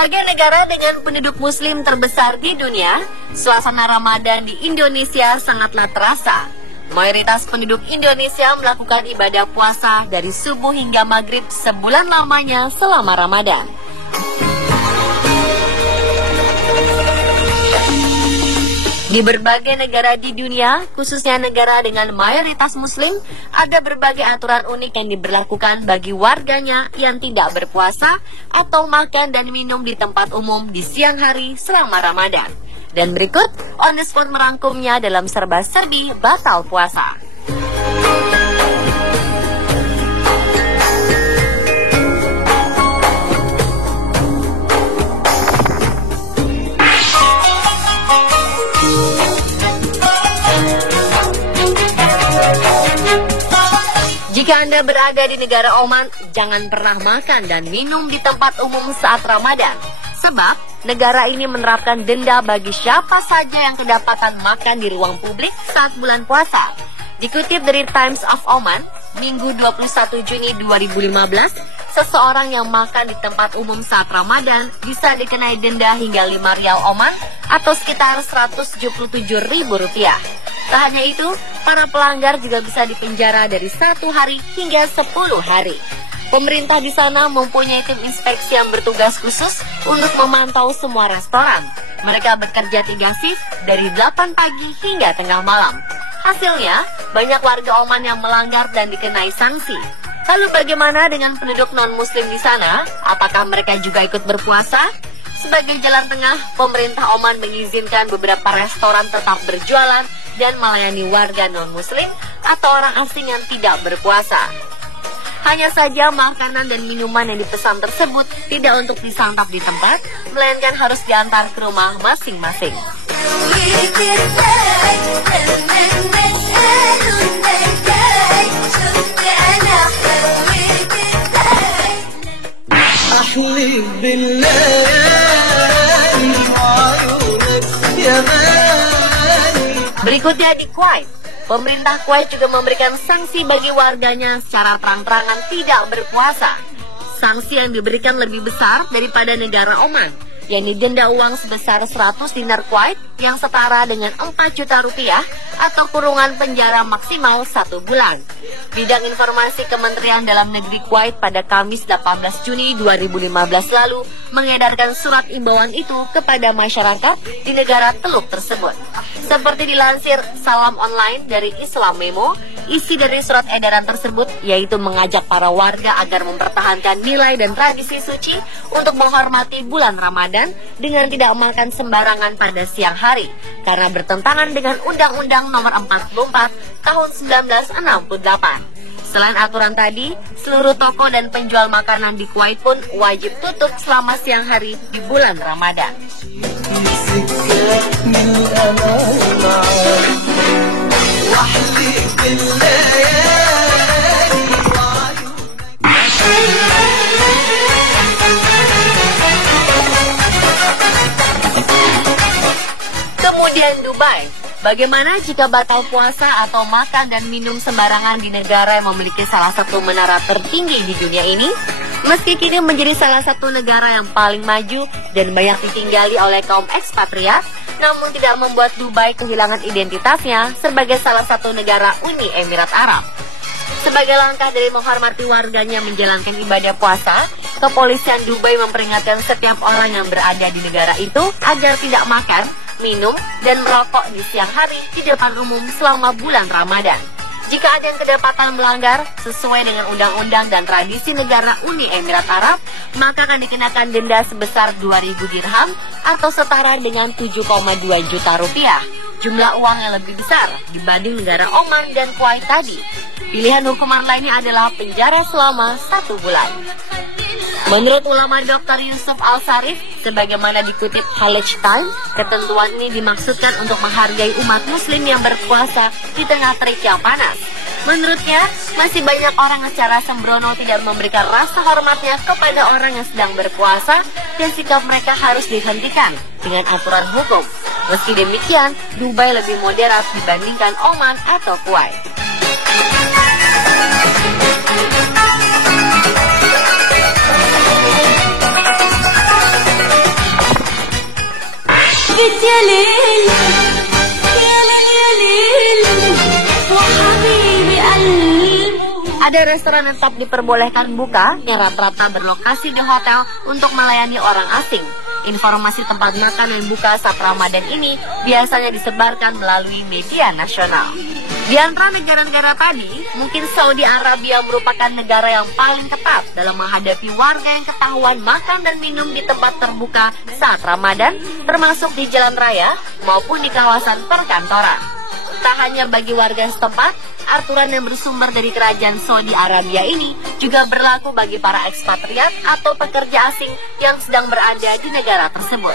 Sebagai negara dengan penduduk muslim terbesar di dunia, suasana Ramadan di Indonesia sangatlah terasa. Mayoritas penduduk Indonesia melakukan ibadah puasa dari subuh hingga maghrib sebulan lamanya selama Ramadan. Di berbagai negara di dunia, khususnya negara dengan mayoritas muslim, ada berbagai aturan unik yang diberlakukan bagi warganya yang tidak berpuasa atau makan dan minum di tempat umum di siang hari selama Ramadan. Dan berikut, On The Spot merangkumnya dalam serba-serbi batal puasa. Jika Anda berada di negara Oman, jangan pernah makan dan minum di tempat umum saat Ramadan. Sebab, negara ini menerapkan denda bagi siapa saja yang kedapatan makan di ruang publik saat bulan puasa. Dikutip dari Times of Oman, Minggu 21 Juni 2015, seseorang yang makan di tempat umum saat Ramadan bisa dikenai denda hingga 5 rial Oman atau sekitar Rp177.000. Tak hanya itu, para pelanggar juga bisa dipenjara dari 1 hari hingga 10 hari. Pemerintah di sana mempunyai tim inspeksi yang bertugas khusus untuk memantau semua restoran. Mereka bekerja 3 shift dari 8 pagi hingga tengah malam. Hasilnya, banyak warga Oman yang melanggar dan dikenai sanksi. Lalu bagaimana dengan penduduk non-muslim di sana? Apakah mereka juga ikut berpuasa? Sebagai jalan tengah, pemerintah Oman mengizinkan beberapa restoran tetap berjualan dan melayani warga non-muslim atau orang asing yang tidak berpuasa. Hanya saja makanan dan minuman yang dipesan tersebut tidak untuk disantap di tempat, melainkan harus diantar ke rumah masing-masing. Berikutnya di Kuwait, pemerintah Kuwait juga memberikan sanksi bagi warganya secara terang-terangan tidak berpuasa. Sanksi yang diberikan lebih besar daripada negara Oman, yakni denda uang sebesar 100 dinar Kuwait yang setara dengan 4 juta rupiah atau kurungan penjara maksimal 1 bulan. Bidang Informasi Kementerian Dalam Negeri Kuwait pada Kamis 18 Juni 2015 lalu mengedarkan surat imbauan itu kepada masyarakat di negara Teluk tersebut. Seperti dilansir Salam Online dari Islam Memo, isi dari surat edaran tersebut yaitu mengajak para warga agar mempertahankan nilai dan tradisi suci untuk menghormati bulan Ramadan dengan tidak makan sembarangan pada siang hari, karena bertentangan dengan Undang-Undang Nomor 44 Tahun 1968. Selain aturan tadi, seluruh toko dan penjual makanan di Kuwait pun wajib tutup selama siang hari di bulan Ramadan. Kemudian Dubai. Bagaimana jika batal puasa atau makan dan minum sembarangan di negara yang memiliki salah satu menara tertinggi di dunia ini? Meski kini menjadi salah satu negara yang paling maju dan banyak ditinggali oleh kaum ekspatriat, namun tidak membuat Dubai kehilangan identitasnya sebagai salah satu negara Uni Emirat Arab. Sebagai langkah dari menghormati warganya menjalankan ibadah puasa, kepolisian Dubai memperingatkan setiap orang yang berada di negara itu agar tidak makan, minum, dan merokok di siang hari di depan umum selama bulan Ramadan. Jika ada yang kedapatan melanggar sesuai dengan undang-undang dan tradisi negara Uni Emirat Arab, maka akan dikenakan denda sebesar 2.000 dirham atau setara dengan 7,2 juta rupiah. Jumlah uang yang lebih besar dibanding negara Oman dan Kuwait tadi. Pilihan hukuman lainnya adalah penjara selama 1 bulan. Menurut ulama Dr. Yusuf Al-Sarif, sebagaimana dikutip Khaleej Times, ketentuan ini dimaksudkan untuk menghargai umat muslim yang berpuasa di tengah terik yang panas. Menurutnya, masih banyak orang yang secara sembrono tidak memberikan rasa hormatnya kepada orang yang sedang berpuasa dan sikap mereka harus dihentikan dengan aturan hukum. Meski demikian, Dubai lebih moderat dibandingkan Oman atau Kuwait. يا ليل يا ليل يا ليل وحبيبي قلبي. Ada restoran yang tetap diperbolehkan buka yang rata-rata berlokasi di hotel untuk melayani orang asing. Informasi tempat makan yang buka saat Ramadan ini biasanya disebarkan melalui media nasional. Di antara negara-negara tadi, mungkin Saudi Arabia merupakan negara yang paling ketat dalam menghadapi warga yang ketahuan makan dan minum di tempat terbuka saat Ramadan, termasuk di jalan raya maupun di kawasan perkantoran. Tak hanya bagi warga setempat, aturan yang bersumber dari kerajaan Saudi Arabia ini juga berlaku bagi para ekspatriat atau pekerja asing yang sedang berada di negara tersebut.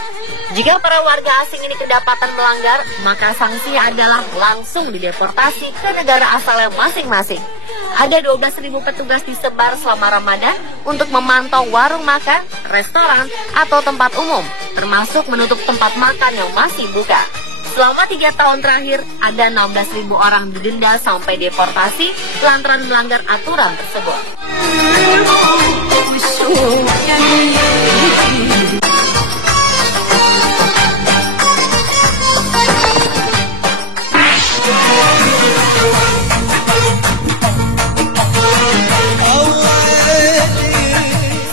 Jika para warga asing ini kedapatan melanggar, maka sanksinya adalah langsung dideportasi ke negara asalnya masing-masing. Ada 12.000 petugas disebar selama Ramadan untuk memantau warung makan, restoran, atau tempat umum, termasuk menutup tempat makan yang masih buka. Selama 3 tahun terakhir, ada 16.000 orang didenda sampai deportasi lantaran melanggar aturan tersebut.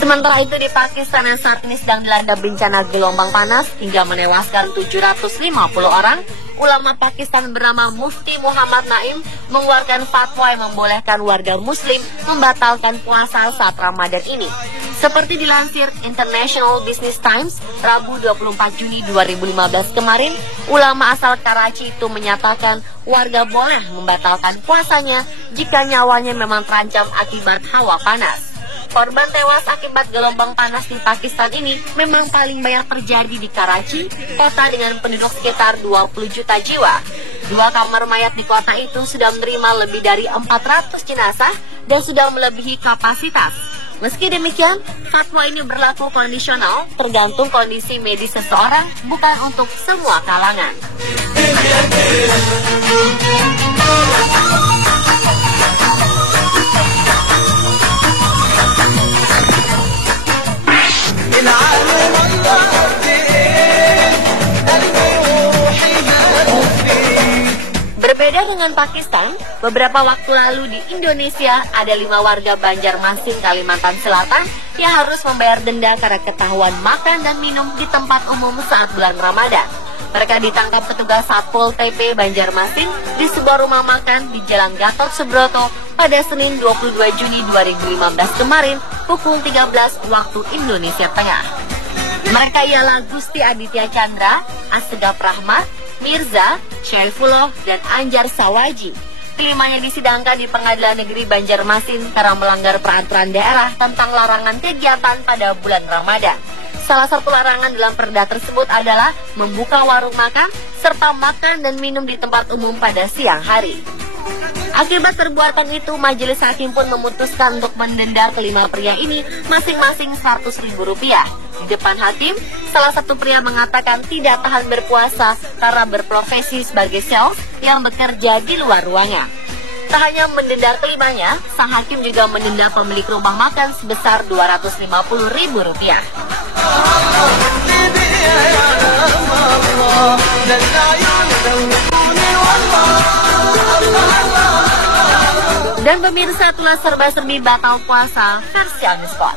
Sementara itu di Pakistan yang saat ini sedang dilanda bencana gelombang panas hingga menewaskan 750 orang, ulama Pakistan bernama Mufti Muhammad Naim mengeluarkan fatwa yang membolehkan warga muslim membatalkan puasa saat Ramadan ini. Seperti dilansir International Business Times, Rabu 24 Juni 2015 kemarin, ulama asal Karachi itu menyatakan warga boleh membatalkan puasanya jika nyawanya memang terancam akibat hawa panas. Korban tewas akibat gelombang panas di Pakistan ini memang paling banyak terjadi di Karachi, kota dengan penduduk sekitar 20 juta jiwa. 2 kamar mayat di kota itu sudah menerima lebih dari 400 jenazah dan sudah melebihi kapasitas. Meski demikian, fatwa ini berlaku kondisional, tergantung kondisi medis seseorang, bukan untuk semua kalangan. Berbeda dengan Pakistan, beberapa waktu lalu di Indonesia ada 5 warga Banjarmasin, Kalimantan Selatan yang harus membayar denda karena ketahuan makan dan minum di tempat umum saat bulan Ramadan. Mereka ditangkap petugas Satpol PP Banjarmasin di sebuah rumah makan di Jalan Gatot Subroto pada Senin 22 Juni 2015 kemarin pukul 13 waktu Indonesia Tengah. Mereka ialah Gusti Aditya Chandra, Assegaf Rahmat, Mirza, Syarifullah, dan Anjar Sawaji. Kelimanya disidangkan di Pengadilan Negeri Banjarmasin karena melanggar peraturan daerah tentang larangan kegiatan pada bulan Ramadan. Salah satu larangan dalam perda tersebut adalah membuka warung makan serta makan dan minum di tempat umum pada siang hari. Akibat perbuatan itu, majelis hakim pun memutuskan untuk mendenda kelima pria ini masing-masing Rp100.000. Di depan hakim, salah satu pria mengatakan tidak tahan berpuasa karena berprofesi sebagai sales yang bekerja di luar ruangan. Tak hanya mendenda kelimanya, sang hakim juga mendenda pemilik rumah makan sebesar Rp250.000. Dan pemirsa, telah serba-serbi batal puasa versi Aniskot.